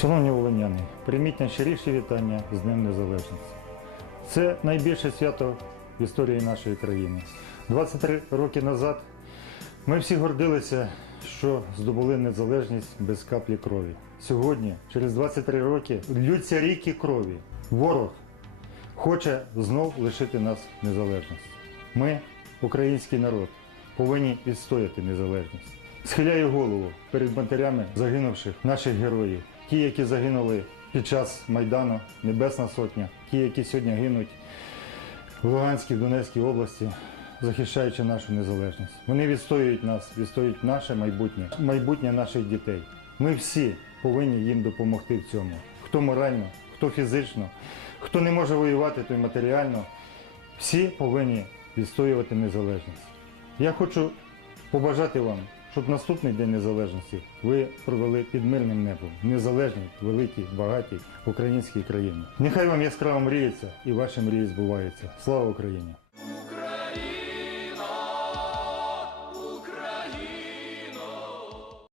Шановні волиняни, прийміть найщиріші вітання з Днем Незалежності. Це найбільше свято в історії нашої країни. 23 роки назад ми всі гордилися, що здобули незалежність без каплі крові. Сьогодні, через 23 роки, ллються ріки крові. Ворог хоче знов лишити нас незалежності. Ми, український народ, повинні відстояти незалежність. Схиляю голову перед матерями загинувших наших героїв, ті, які загинули під час Майдану, Небесна Сотня, ті, які сьогодні гинуть в Луганській, Донецькій області, захищаючи нашу незалежність. Вони відстоюють нас, відстоюють наше майбутнє, майбутнє наших дітей. Ми всі повинні їм допомогти в цьому. Хто морально, хто фізично, хто не може воювати, той матеріально. Всі повинні відстоювати незалежність. Я хочу побажати вам, щоб наступний день незалежності ви провели під мирним небом, незалежній, великій, багатій українській країні. Нехай вам яскраво мріється і ваші мрії збуваються. Слава Україні!